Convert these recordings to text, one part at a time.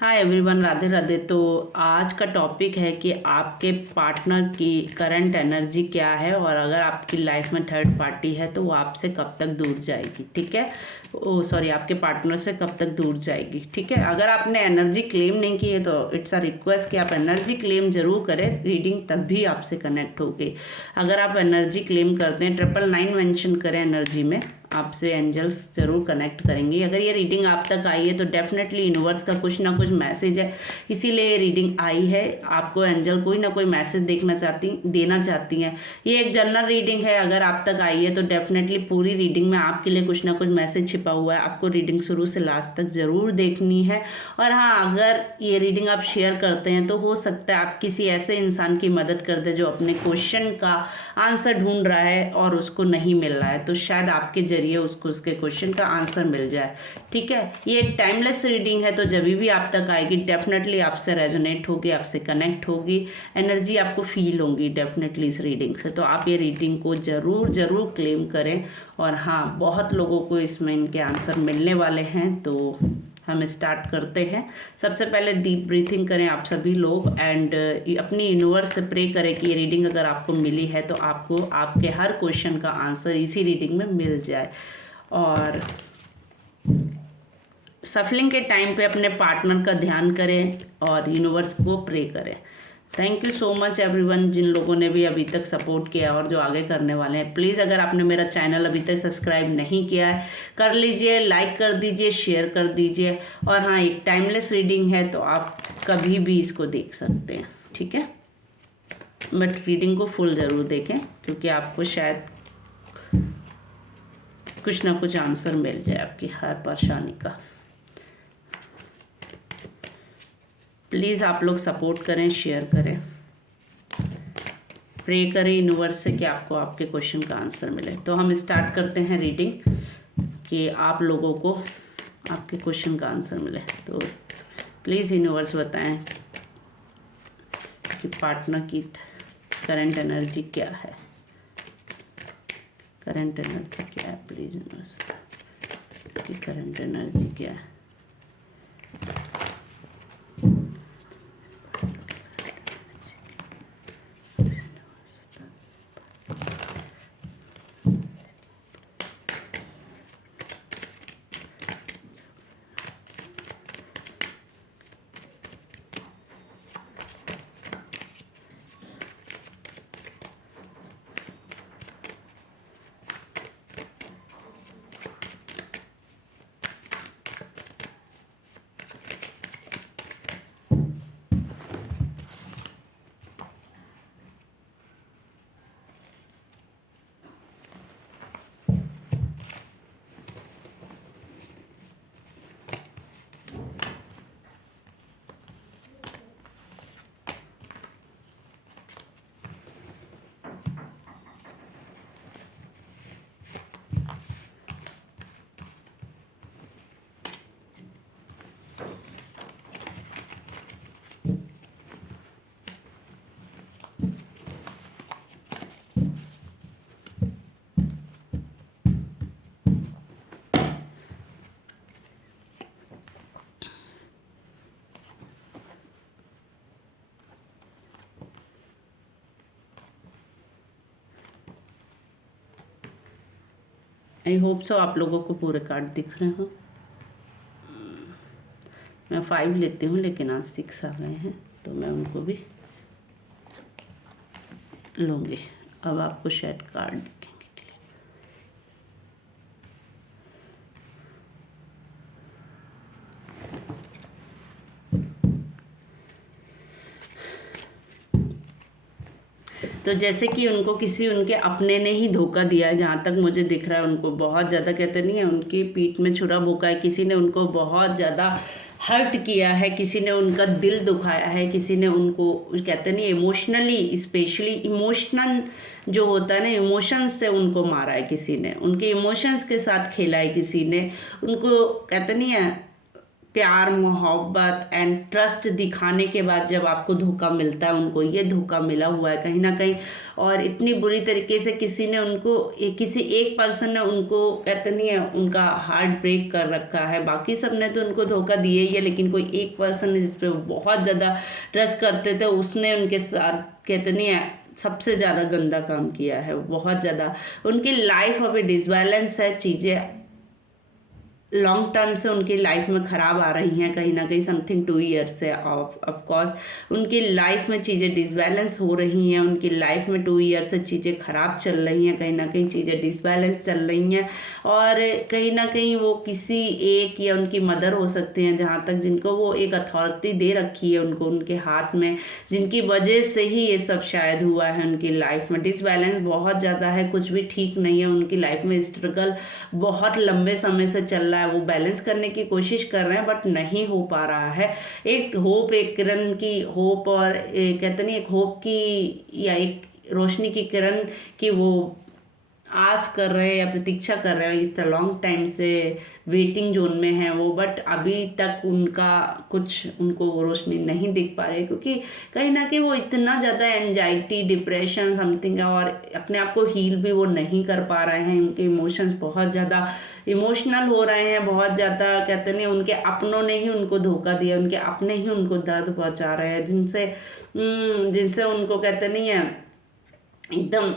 Hi everyone, Radhe Radhe. तो आज का टॉपिक है कि आपके पार्टनर की करंट एनर्जी क्या है और अगर आपकी लाइफ में थर्ड पार्टी है तो वो आपसे कब तक दूर जाएगी। ठीक है, ओ सॉरी, आपके पार्टनर से कब तक दूर जाएगी। ठीक है, अगर आपने एनर्जी क्लेम नहीं की है तो इट्स अ रिक्वेस्ट कि आप एनर्जी क्लेम जरूर करें, रीडिंग तब भी आपसे कनेक्ट होगी। अगर आप एनर्जी क्लेम करते हैं 999 मेंशन करें एनर्जी में, आपसे एंजल्स जरूर कनेक्ट करेंगे। अगर ये रीडिंग आप तक आई है तो डेफिनेटली यूनिवर्स का कुछ ना कुछ मैसेज है, इसीलिए ये रीडिंग आई है। आपको एंजल कोई ना कोई मैसेज देना चाहती हैं। ये एक जनरल रीडिंग है, अगर आप तक आई है तो डेफिनेटली पूरी रीडिंग में आपके लिए कुछ ना कुछ मैसेज छिपा हुआ है। आपको रीडिंग शुरू से लास्ट तक जरूर देखनी है। और हाँ, अगर ये रीडिंग आप शेयर करते हैं तो हो सकता है आप किसी ऐसे इंसान की मदद कर दे जो अपने क्वेश्चन का आंसर ढूंढ रहा है और उसको नहीं मिल रहा है, तो शायद आपके जरिए उसको उसके क्वेश्चन का आंसर मिल जाए। ठीक है, ये एक टाइमलेस रीडिंग है, तो जब भी आप तक आएगी डेफिनेटली आपसे रेजोनेट होगी, आपसे कनेक्ट होगी, एनर्जी आपको फील होगी डेफिनेटली इस रीडिंग से। तो आप ये रीडिंग को जरूर जरूर क्लेम करें। और हाँ, बहुत लोगों को इसमें इनके आंसर मिलने वाले हैं, तो हम स्टार्ट करते हैं। सबसे पहले डीप ब्रीथिंग करें आप सभी लोग एंड अपनी यूनिवर्स से प्रे करें कि ये रीडिंग अगर आपको मिली है तो आपको आपके हर क्वेश्चन का आंसर इसी रीडिंग में मिल जाए। और सफलिंग के टाइम पे अपने पार्टनर का ध्यान करें और यूनिवर्स को प्रे करें। Thank you so much everyone, जिन लोगों ने भी अभी तक सपोर्ट किया और जो आगे करने वाले हैं। प्लीज़ अगर आपने मेरा चैनल अभी तक सब्सक्राइब नहीं किया है कर लीजिए, लाइक कर दीजिए, शेयर कर दीजिए। और हाँ, एक टाइमलेस रीडिंग है तो आप कभी भी इसको देख सकते हैं। ठीक है, बट रीडिंग को फुल ज़रूर देखें क्योंकि आपको शायद कुछ ना कुछ आंसर मिल जाए आपकी हर परेशानी का। प्लीज़ आप लोग सपोर्ट करें, शेयर करें, प्रे करें यूनिवर्स से कि आपको आपके क्वेश्चन का आंसर मिले। तो हम स्टार्ट करते हैं रीडिंग कि आप लोगों को आपके क्वेश्चन का आंसर मिले। तो प्लीज़ यूनिवर्स बताएं कि पार्टनर की करंट एनर्जी क्या है। करंट एनर्जी क्या है, प्लीज़ यूनिवर्स की करंट एनर्जी क्या है। आई होप सो आप लोगों को पूरे कार्ड दिख रहे हो। मैं 5 लेती हूँ लेकिन आज 6 आ गए हैं तो मैं उनको भी लूँगी। अब आपको शायद कार्ड दिखेंगे क्लियर। तो जैसे कि उनको किसी उनके अपने ने ही धोखा दिया है, जहाँ तक मुझे दिख रहा है। उनको बहुत ज़्यादा, कहते नहीं है, उनकी पीठ में छुरा भोंका है। किसी ने उनको बहुत ज़्यादा हर्ट किया है, किसी ने उनका दिल दुखाया है, किसी ने उनको, कहते नहीं, इमोशनली, स्पेशली इमोशनल जो होता है ना, इमोशंस से उनको मारा है किसी ने, उनके इमोशंस के साथ खेला है किसी ने उनको, कहते नहीं है, प्यार मोहब्बत एंड ट्रस्ट दिखाने के बाद जब आपको धोखा मिलता है, उनको ये धोखा मिला हुआ है कहीं ना कहीं, और इतनी बुरी तरीके से किसी ने उनको किसी एक पर्सन ने उनको कहते नहीं है उनका हार्ट ब्रेक कर रखा है। बाकी सब ने तो उनको धोखा दिए ही है, लेकिन कोई एक पर्सन है जिस पे बहुत ज़्यादा ट्रस्ट करते थे, उसने उनके साथ कहते नहीं है सबसे ज़्यादा गंदा काम किया है। बहुत ज़्यादा उनकी लाइफ अभी डिसबैलेंस है, चीज़ें लॉन्ग टर्म से उनकी लाइफ में ख़राब आ रही हैं कहीं ना कहीं, समथिंग 2 ईयर्स से ऑफ कोर्स उनकी लाइफ में चीज़ें डिसबैलेंस हो रही हैं। उनकी लाइफ में 2 ईयर से चीज़ें ख़राब चल रही हैं, कहीं ना कहीं चीज़ें डिसबैलेंस चल रही हैं, और कहीं ना कहीं वो किसी एक या उनकी मदर हो सकते हैं जहाँ तक, जिनको वो एक अथॉरिटी दे रखी है उनको उनके हाथ में, जिनकी वजह से ही ये सब शायद हुआ है। उनकी लाइफ में डिसबैलेंस बहुत ज़्यादा है, कुछ भी ठीक नहीं है उनकी लाइफ में, स्ट्रगल बहुत लंबे समय से चल रहा है, वो बैलेंस करने की कोशिश कर रहे हैं बट नहीं हो पा रहा है। एक होप, एक किरण की होप, और कहते नहीं एक होप की या एक रोशनी की किरण की वो आस कर रहे हैं या प्रतीक्षा कर रहे हैं, इस लॉन्ग टाइम से वेटिंग जोन में है वो, बट अभी तक उनका कुछ उनको वो रोशनी नहीं दिख पा रही, क्योंकि कहीं ना कहीं वो इतना ज़्यादा एंजाइटी डिप्रेशन समथिंग है, और अपने आप को हील भी वो नहीं कर पा रहे हैं। उनके इमोशंस बहुत ज़्यादा इमोशनल हो रहे हैं, बहुत ज़्यादा कहते नहीं उनके अपनों ने ही उनको धोखा दिया, उनके अपने ही उनको दर्द पहुँचा रहे हैं, जिनसे उनको कहते नहीं है एकदम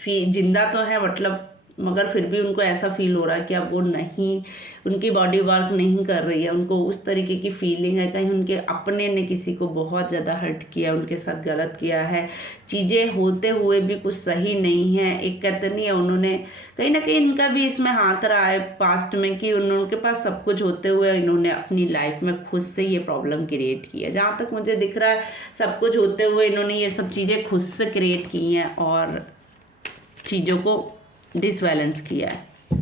जिंदा तो है मतलब, मगर फिर भी उनको ऐसा फील हो रहा है कि अब वो नहीं, उनकी बॉडी वर्क नहीं कर रही है, उनको उस तरीके की फीलिंग है कहीं उनके अपने ने किसी को बहुत ज़्यादा हर्ट किया, उनके साथ गलत किया है, चीज़ें होते हुए भी कुछ सही नहीं है। एक कहते नहीं है उन्होंने कहीं ना कहीं इनका भी इसमें हाथ रहा है पास्ट में, कि उनके पास सब कुछ होते हुए इन्होंने अपनी लाइफ में खुद से ये प्रॉब्लम क्रिएट की है। जहाँ तक मुझे दिख रहा है सब कुछ होते हुए इन्होंने ये सब चीज़ें खुद से क्रिएट की हैं और चीज़ों को डिसबैलेंस किया है।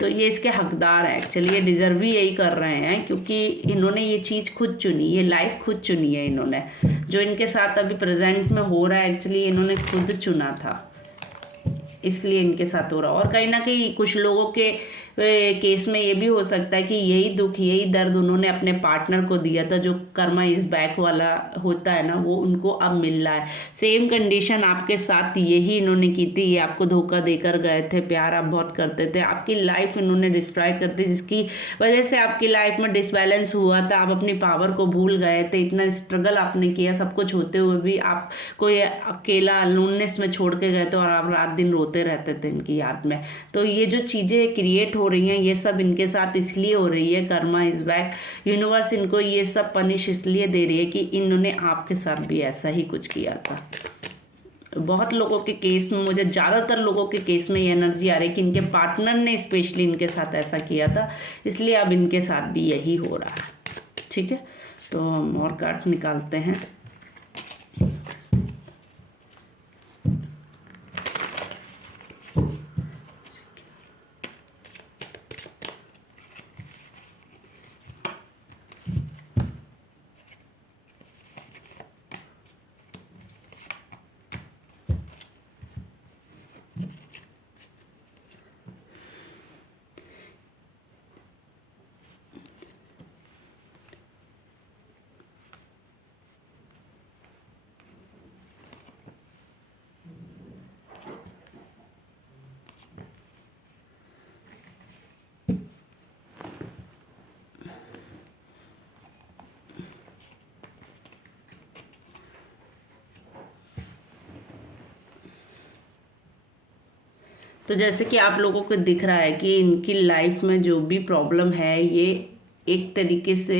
तो ये इसके हकदार हैं, एक्चुअली ये डिज़र्व भी यही कर रहे हैं, क्योंकि इन्होंने ये चीज़ खुद चुनी, ये लाइफ खुद चुनी है इन्होंने। जो इनके साथ अभी प्रेजेंट में हो रहा है एक्चुअली इन्होंने खुद चुना था, इसलिए इनके साथ हो रहा। और कहीं ना कहीं कुछ लोगों के केस में ये भी हो सकता है कि यही दुख यही दर्द उन्होंने अपने पार्टनर को दिया था, जो कर्मा इज बैक वाला होता है ना, वो उनको अब मिल रहा है। सेम कंडीशन आपके साथ यही इन्होंने की थी, ये आपको धोखा देकर गए थे, प्यार आप बहुत करते थे, आपकी लाइफ इन्होंने डिस्ट्रॉय कर दी, जिसकी वजह से आपकी लाइफ में डिसबैलेंस हुआ था, आप अपनी पावर को भूल गए थे, इतना स्ट्रगल आपने किया, सब कुछ होते हुए भी आप कोई अकेला लोननेस में छोड़ के गए थे, और आप रात दिन रोते रहते थे इनकी याद में। तो ये जो चीज़ें क्रिएट हो रही हैं ये सब इनके साथ इसलिए हो रही है, कर्मा इज बैक, यूनिवर्स इनको ये सब पनिश इसलिए दे रही है कि इन्होंने आपके साथ भी ऐसा ही कुछ किया था। बहुत लोगों के केस में, मुझे ज़्यादातर लोगों के केस में ये एनर्जी आ रही है कि इनके पार्टनर ने स्पेशली इनके साथ ऐसा किया था, इसलिए अब इनके साथ भी यही हो रहा है। ठीक है, तो हम और कार्ड निकालते हैं। तो जैसे कि आप लोगों को दिख रहा है कि इनकी लाइफ में जो भी प्रॉब्लम है ये एक तरीके से,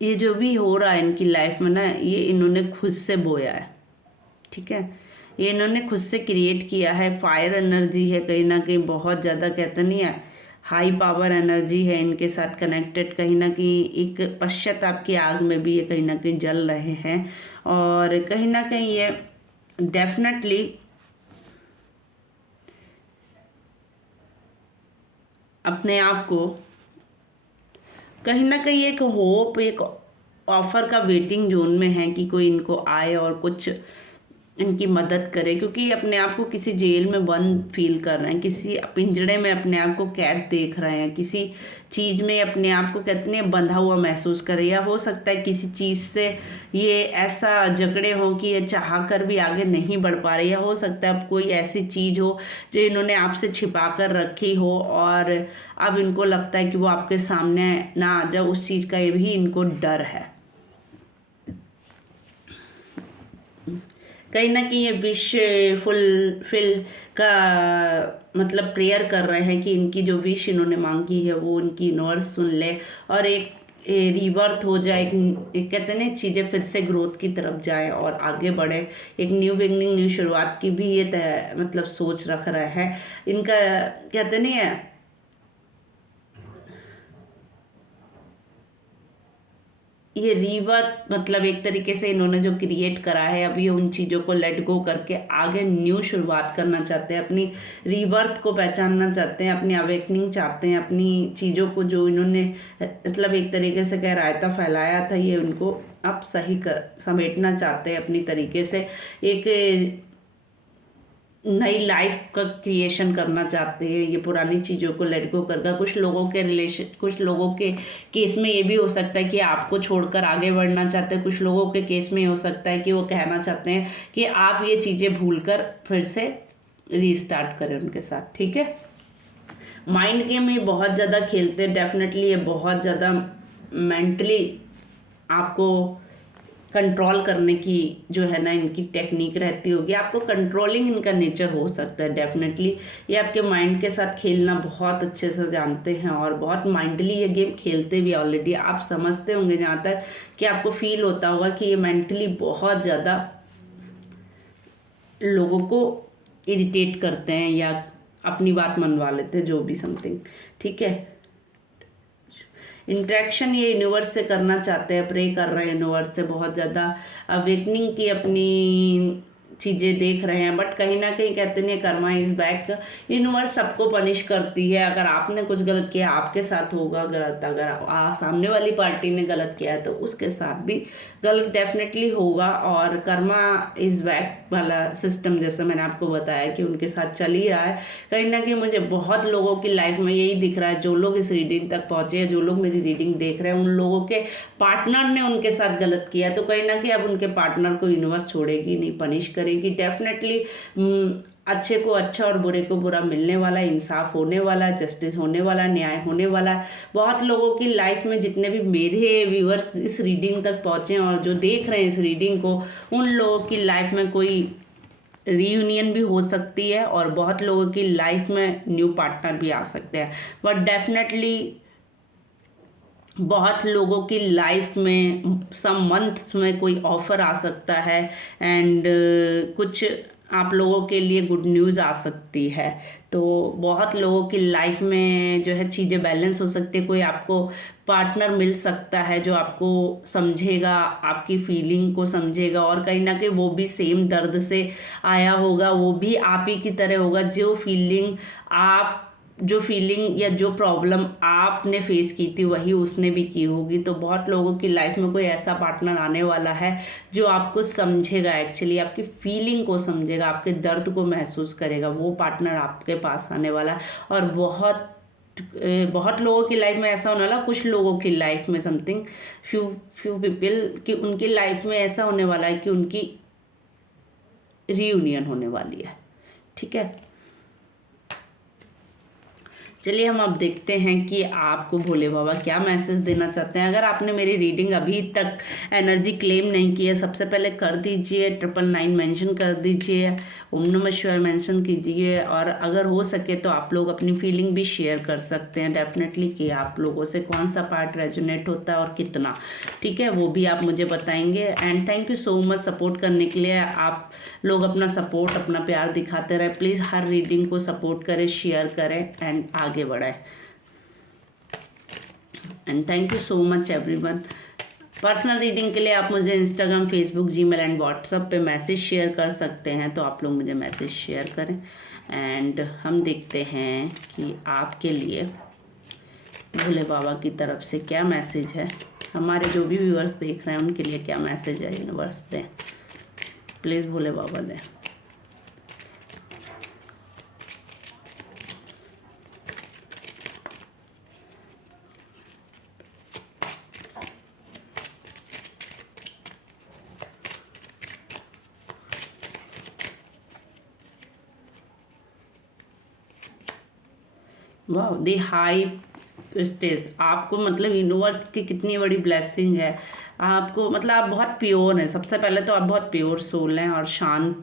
ये जो भी हो रहा है इनकी लाइफ में ना, ये इन्होंने खुद से बोया है। ठीक है, ये इन्होंने खुद से क्रिएट किया है। फायर एनर्जी है कहीं ना कहीं, बहुत ज़्यादा कहते नहीं है हाई पावर एनर्जी है इनके साथ कनेक्टेड, कहीं ना कहीं एक पश्चाताप की आग में भी ये कहीं ना कहीं जल रहे हैं, और कहीं ना कहीं ये डेफिनेटली अपने आप को कहीं ना कहीं एक होप, एक ऑफर का वेटिंग जोन में है कि कोई इनको आए और कुछ इनकी मदद करें, क्योंकि अपने आप को किसी जेल में बंद फील कर रहे हैं, किसी पिंजड़े में अपने आप को कैद देख रहे हैं, किसी चीज़ में अपने आप को कहते हैं बंधा हुआ महसूस करें, या हो सकता है किसी चीज़ से ये ऐसा जकड़े हों कि ये चाह कर भी आगे नहीं बढ़ पा रहे, या हो सकता है अब कोई ऐसी चीज़ हो जो इन्होंने आपसे छिपा कर रखी हो और अब इनको लगता है कि वो आपके सामने ना आ जाए, उस चीज़ का ये भी इनको डर है। कहीं ना कहीं ये विश फुलफिल का मतलब प्रेयर कर रहे हैं कि इनकी जो विश इन्होंने मांगी है वो इनकी यूनिवर्स सुन ले और एक रीबर्थ हो जाए, एक कहते हैं ना चीज़ें फिर से ग्रोथ की तरफ जाए और आगे बढ़े, एक न्यू बिगनिंग न्यू शुरुआत की भी ये मतलब सोच रख रहा है इनका। कहते नहीं है ये रीवर्थ मतलब एक तरीके से इन्होंने जो क्रिएट करा है अब ये उन चीज़ों को लेट गो करके आगे न्यू शुरुआत करना चाहते हैं, अपनी रीवर्थ को पहचानना चाहते हैं, अपनी अवेकनिंग चाहते हैं, अपनी चीज़ों को जो इन्होंने मतलब एक तरीके से कह रायता फैलाया था ये उनको अब सही कर समेटना चाहते हैं अपनी तरीके से, एक नई लाइफ का क्रिएशन करना चाहते हैं, ये पुरानी चीज़ों को लेट गो करके। कुछ लोगों के कुछ लोगों के केस में ये भी हो सकता है कि आपको छोड़कर आगे बढ़ना चाहते हैं, कुछ लोगों के केस में हो सकता है कि वो कहना चाहते हैं कि आप ये चीज़ें भूलकर फिर से रीस्टार्ट करें उनके साथ। ठीक है, माइंड गेम ये बहुत ज़्यादा खेलते हैं, डेफिनेटली ये बहुत ज़्यादा मेंटली आपको कंट्रोल करने की जो है ना इनकी टेक्निक रहती होगी, आपको कंट्रोलिंग इनका नेचर हो सकता है डेफिनेटली। ये आपके माइंड के साथ खेलना बहुत अच्छे से जानते हैं और बहुत माइंडली ये गेम खेलते भी ऑलरेडी, आप समझते होंगे जहाँ तक कि आपको फील होता होगा कि ये मेंटली बहुत ज़्यादा लोगों को इरिटेट करते हैं या अपनी बात मनवा लेते हैं, जो भी समथिंग। ठीक है, इंट्रैक्शन ये यूनिवर्स से करना चाहते हैं, प्रे कर रहे हैं यूनिवर्स से, बहुत ज़्यादा अवेकनिंग की अपनी चीज़ें देख रहे हैं, बट कहीं ना कहीं कहते नहीं कर्मा इज बैक, यूनिवर्स सबको पनिश करती है। अगर आपने कुछ गलत किया आपके साथ होगा गलत, अगर सामने वाली पार्टी ने गलत किया है तो उसके साथ भी गलत डेफिनेटली होगा। और कर्मा इज बैक वाला सिस्टम जैसे मैंने आपको बताया कि उनके साथ चल ही रहा है। कहीं ना कहीं मुझे बहुत लोगों की लाइफ में यही दिख रहा है, जो लोग इस रीडिंग तक पहुँचे हैं, जो लोग मेरी रीडिंग देख रहे हैं, उन लोगों के पार्टनर ने उनके साथ गलत किया, तो कहीं ना कहीं अब उनके पार्टनर को यूनिवर्स छोड़ेगी नहीं, पनिश करेगी डेफिनेटली। अच्छे को अच्छा और बुरे को बुरा मिलने वाला, इंसाफ होने वाला, जस्टिस होने वाला, न्याय होने वाला। बहुत लोगों की लाइफ में जितने भी मेरे व्यूअर्स इस रीडिंग तक पहुँचे और जो देख रहे हैं इस रीडिंग को, उन लोगों की लाइफ में कोई रीयूनियन भी हो सकती है और बहुत लोगों की लाइफ में न्यू पार्टनर भी आ सकते हैं, बट डेफिनेटली बहुत लोगों की लाइफ में सम मंथ्स में कोई ऑफ़र आ सकता है एंड कुछ आप लोगों के लिए गुड न्यूज़ आ सकती है। तो बहुत लोगों की लाइफ में जो है चीज़ें बैलेंस हो सकती है, कोई आपको पार्टनर मिल सकता है जो आपको समझेगा, आपकी फीलिंग को समझेगा और कहीं ना कहीं वो भी सेम दर्द से आया होगा, वो भी आप ही की तरह होगा, जो फीलिंग या जो प्रॉब्लम आपने फेस की थी वही उसने भी की होगी। तो बहुत लोगों की लाइफ में कोई ऐसा पार्टनर आने वाला है जो आपको समझेगा, एक्चुअली आपकी फीलिंग को समझेगा, आपके दर्द को महसूस करेगा, वो पार्टनर आपके पास आने वाला है। और बहुत लोगों की लाइफ में ऐसा होने वाला, कुछ लोगों की लाइफ में समथिंग फ्यू पीपल कि उनकी लाइफ में ऐसा होने वाला है कि उनकी रीयूनियन होने वाली है। ठीक है, चलिए हम अब देखते हैं कि आपको भोले बाबा क्या मैसेज देना चाहते हैं। अगर आपने मेरी रीडिंग अभी तक एनर्जी क्लेम नहीं की है, सबसे पहले कर दीजिए, 999 मेंशन कर दीजिए, ओम नमः शिवाय मेंशन कीजिए, और अगर हो सके तो आप लोग अपनी फीलिंग भी शेयर कर सकते हैं डेफिनेटली कि आप लोगों से कौन सा पार्ट रेजोनेट होता है और कितना। ठीक है, वो भी आप मुझे बताएंगे। And thank you so much support करने के लिए। आप लोग अपना सपोर्ट, अपना प्यार दिखाते रहे, प्लीज़ हर रीडिंग को सपोर्ट करें, शेयर करें एंड आगे बढ़ाएं। And thank you so much everyone. Personal reading के लिए आप मुझे Instagram, Facebook, Gmail and WhatsApp पे मैसेज शेयर कर सकते हैं, तो आप लोग मुझे मैसेज शेयर करें। एंड हम देखते हैं कि आपके लिए भोले बाबा की तरफ से क्या मैसेज है, हमारे जो भी व्यूअर्स देख रहे हैं उनके लिए क्या मैसेज है यूनिवर्स दें प्लीज़ भोले बाबा दें। वाह, दी हाई स्टेज, आपको मतलब यूनिवर्स की कितनी बड़ी ब्लेसिंग है। आपको मतलब आप बहुत प्योर हैं। सबसे पहले तो आप बहुत प्योर सोल हैं और शांत,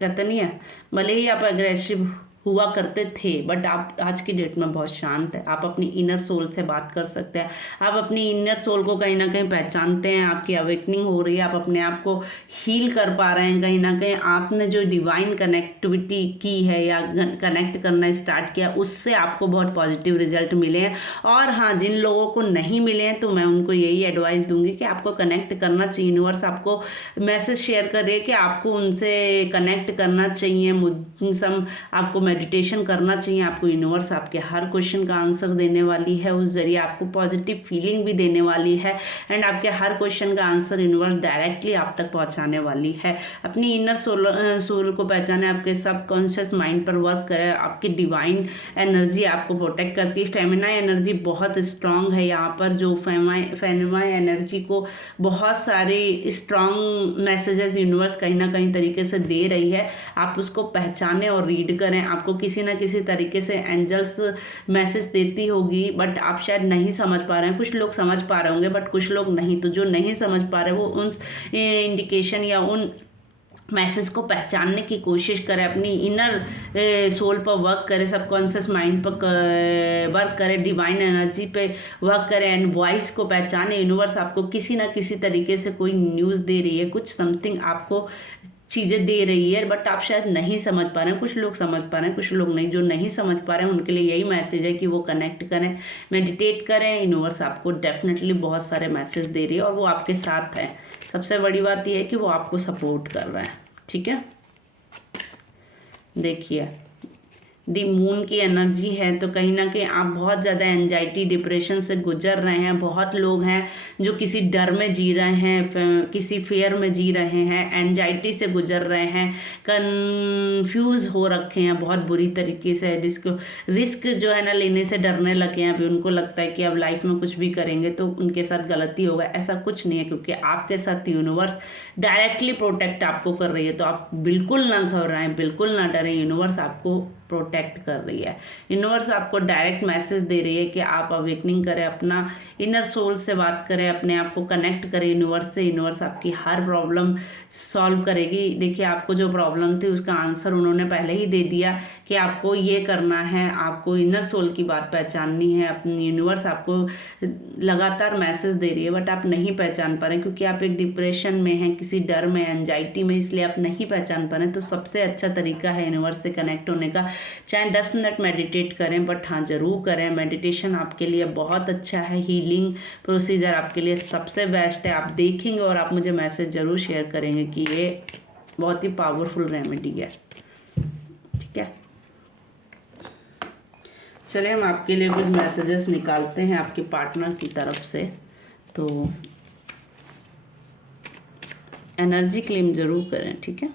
कहते नहीं है, भले ही आप एग्रेसिव हुआ करते थे बट आप आज की डेट में बहुत शांत है। आप अपनी इनर सोल से बात कर सकते हैं। आप अपनी इनर सोल को कहीं ना कहीं पहचानते हैं। आपकी अवेकनिंग हो रही है, आप अपने आप को हील कर पा रहे हैं। कहीं ना कहीं आपने जो डिवाइन कनेक्टिविटी की है या कनेक्ट करना स्टार्ट किया, उससे आपको बहुत पॉजिटिव रिजल्ट मिले हैं। और हाँ, जिन लोगों को नहीं मिले हैं तो मैं उनको यही एडवाइस दूंगी कि आपको कनेक्ट करना चाहिए। यूनिवर्स आपको मैसेज शेयर कर रही है कि आपको उनसे कनेक्ट करना चाहिए। सम आपको मेडिटेशन करना चाहिए। आपको यूनिवर्स आपके हर क्वेश्चन का आंसर देने वाली है। उस जरिए आपको पॉजिटिव फीलिंग भी देने वाली है एंड आपके हर क्वेश्चन का आंसर यूनिवर्स डायरेक्टली आप तक पहुंचाने वाली है। अपनी इनर सोल को पहचाने, आपके सबकॉन्शियस माइंड पर वर्क करें। आपकी डिवाइन एनर्जी आपको प्रोटेक्ट करती है। फेमिनाइन एनर्जी बहुत स्ट्रांग है यहाँ पर। जो फेमिनाइन एनर्जी को बहुत सारे स्ट्रांग मैसेजेस यूनिवर्स कहीं ना कहीं तरीके से दे रही है। आप उसको पहचानें और रीड करें। आपको किसी ना किसी तरीके से एंजल्स मैसेज देती होगी बट आप शायद नहीं समझ पा रहे हैं। कुछ लोग समझ पा रहे होंगे बट कुछ लोग नहीं। तो जो नहीं समझ पा रहे वो उन इंडिकेशन या उन मैसेज को पहचानने की कोशिश करें। अपनी इनर सोल पर वर्क करें, सबकॉन्शियस माइंड पर वर्क करें, डिवाइन एनर्जी पे वर्क करें एंड वॉइस को पहचाने। यूनिवर्स आपको किसी ना किसी तरीके से कोई न्यूज़ दे रही है, कुछ समथिंग आपको चीज़ें दे रही है बट आप शायद नहीं समझ पा रहे हैं। कुछ लोग समझ पा रहे हैं, कुछ लोग नहीं। जो नहीं समझ पा रहे हैं उनके लिए यही मैसेज है कि वो कनेक्ट करें, मेडिटेट करें। यूनिवर्स आपको डेफिनेटली बहुत सारे मैसेज दे रही है और वो आपके साथ है। सबसे बड़ी बात यह है कि वो आपको सपोर्ट कर रहा है। ठीक है, देखिए दी मून की एनर्जी है तो कहीं ना कहीं आप बहुत ज़्यादा एंजाइटी डिप्रेशन से गुजर रहे हैं। बहुत लोग हैं जो किसी डर में जी रहे हैं, किसी फेयर में जी रहे हैं, एंजाइटी से गुजर रहे हैं, कंफ्यूज हो रखे हैं बहुत बुरी तरीके से। रिस्क जो है ना लेने से डरने लगे हैं। अभी उनको लगता है कि अब लाइफ में कुछ भी करेंगे तो उनके साथ गलती होगा। ऐसा कुछ नहीं है क्योंकि आपके साथ यूनिवर्स डायरेक्टली प्रोटेक्ट आपको कर रही है। तो आप बिल्कुल ना घबराएं, बिल्कुल ना डरें। यूनिवर्स आपको प्रोटेक्ट कर रही है। यूनिवर्स आपको डायरेक्ट मैसेज दे रही है कि आप अवेकनिंग करें, अपना इनर सोल से बात करें, अपने आप को कनेक्ट करें यूनिवर्स से। यूनिवर्स आपकी हर प्रॉब्लम सॉल्व करेगी। देखिए, आपको जो प्रॉब्लम थी उसका आंसर उन्होंने पहले ही दे दिया कि आपको ये करना है, आपको इनर सोल की बात पहचाननी है। अपनी यूनिवर्स आपको लगातार मैसेज दे रही है बट आप नहीं पहचान पा रहे क्योंकि आप एक डिप्रेशन में हैं, किसी डर में, एंजाइटी में, इसलिए आप नहीं पहचान पा रहे। तो सबसे अच्छा तरीका है यूनिवर्स से कनेक्ट होने का, चाहे 10 मिनट मेडिटेट करें बट हाँ ज़रूर करें। मेडिटेशन आपके लिए बहुत अच्छा है, हीलिंग प्रोसीजर आपके लिए सबसे बेस्ट है। आप देखेंगे और आप मुझे मैसेज ज़रूर शेयर करेंगे कि ये बहुत ही पावरफुल रेमेडी है। ठीक है, चलिए हम आपके लिए कुछ मैसेजेस निकालते हैं आपके पार्टनर की तरफ से। तो एनर्जी क्लेम ज़रूर करें। ठीक है,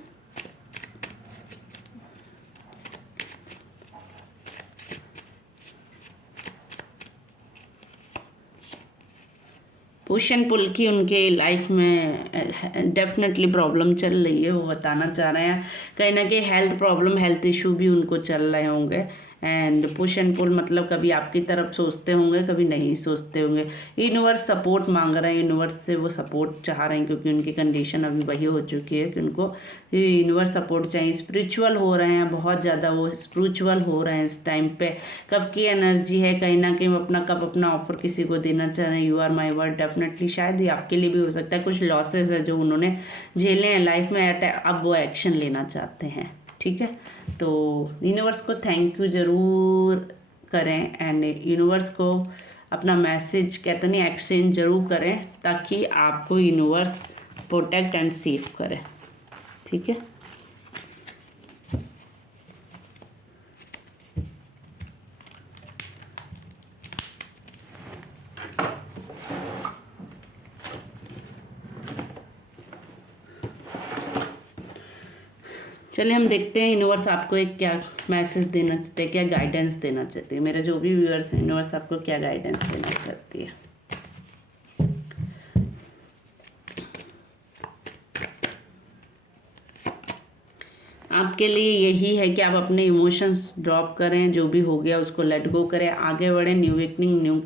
पुश एंड पुल की उनके लाइफ में डेफिनेटली प्रॉब्लम चल रही है। वो बताना चाह रहे हैं कहीं ना कहीं हेल्थ प्रॉब्लम, हेल्थ इशू भी उनको चल रहे होंगे। एंड पुश एंड पुल मतलब कभी आपकी तरफ सोचते होंगे, कभी नहीं सोचते होंगे। यूनिवर्स सपोर्ट मांग रहे हैं, यूनिवर्स से वो सपोर्ट चाह रहे हैं क्योंकि उनकी कंडीशन अभी वही हो चुकी है कि उनको यूनिवर्स सपोर्ट चाहिए। स्पिरिचुअल हो रहे हैं बहुत ज़्यादा, वो स्पिरिचुअल हो रहे हैं इस टाइम पे। कब की एनर्जी है, कहीं ना कहीं अपना कब अपना ऑफर किसी को देना चाह रहे हैं। You are my word, definitely शायद ये आपके लिए भी हो सकता है। कुछ लॉसेस है जो उन्होंने झेले हैं लाइफ में, अब वो एक्शन लेना चाहते हैं। ठीक है, तो यूनिवर्स को थैंक यू ज़रूर करें एंड यूनिवर्स को अपना मैसेज कहते नहीं एक्सचेंज ज़रूर करें ताकि आपको यूनिवर्स प्रोटेक्ट एंड सेव करे। ठीक है, चलिए हम देखते हैं यूनिवर्स आपको एक क्या मैसेज देना चाहते हैं, क्या गाइडेंस देना चाहते हैं। मेरे जो भी व्यूअर्स हैं, यूनिवर्स आपको क्या गाइडेंस देना चाहती है। आपके लिए यही है कि आप अपने इमोशंस ड्रॉप करें, जो भी हो गया उसको लेट गो करें, आगे बढ़ें। न्यू बिगनिंग, न्यू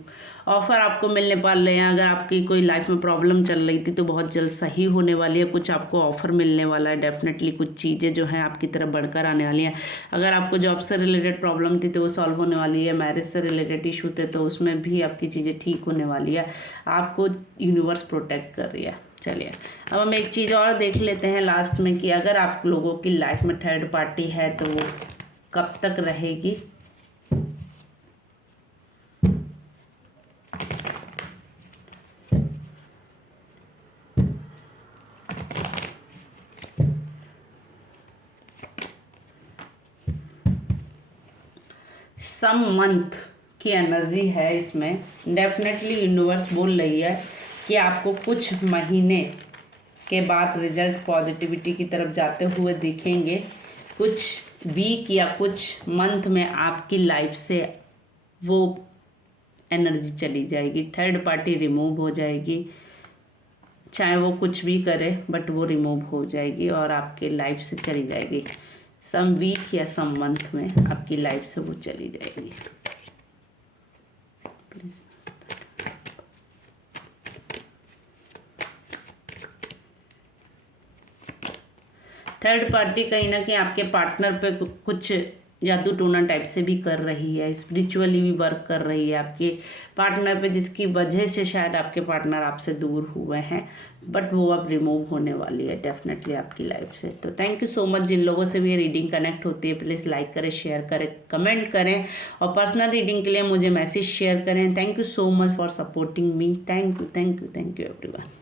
ऑफर आपको मिलने वाले हैं। अगर आपकी कोई लाइफ में प्रॉब्लम चल रही थी तो बहुत जल्द सही होने वाली है। कुछ आपको ऑफर मिलने वाला है डेफिनेटली। कुछ चीज़ें जो हैं आपकी तरफ बढ़कर आने वाली हैं। अगर आपको जॉब से रिलेटेड प्रॉब्लम थी तो वो सॉल्व होने वाली है। मैरिज से रिलेटेड इशू थे तो उसमें भी आपकी चीज़ें ठीक होने वाली है। आपको यूनिवर्स प्रोटेक्ट कर रही है। चलिए अब हम एक चीज़ और देख लेते हैं लास्ट में कि अगर आप लोगों की लाइफ में थर्ड पार्टी है तो वो कब तक रहेगी। सम मंथ की एनर्जी है इसमें। डेफिनेटली यूनिवर्स बोल रही है कि आपको कुछ महीने के बाद रिजल्ट पॉजिटिविटी की तरफ जाते हुए दिखेंगे। कुछ वीक या कुछ मंथ में आपकी लाइफ से वो एनर्जी चली जाएगी। थर्ड पार्टी रिमूव हो जाएगी, चाहे वो कुछ भी करे बट वो रिमूव हो जाएगी और आपके लाइफ से चली जाएगी। सम वीक या सम मंथ में आपकी लाइफ से वो चली जाएगी। थर्ड पार्टी कहीं ना कहीं आपके पार्टनर पे कुछ जादू टोना टाइप से भी कर रही है, स्पिरिचुअली भी वर्क कर रही है आपके पार्टनर पे, जिसकी वजह से शायद आपके पार्टनर आपसे दूर हुए हैं बट वो अब रिमूव होने वाली है डेफिनेटली आपकी लाइफ से। तो थैंक यू सो मच। जिन लोगों से भी ये रीडिंग कनेक्ट होती है प्लीज़ लाइक करें, शेयर करें, कमेंट करें और पर्सनल रीडिंग के लिए मुझे मैसेज शेयर करें। Thank you so much for supporting me. Thank you everyone.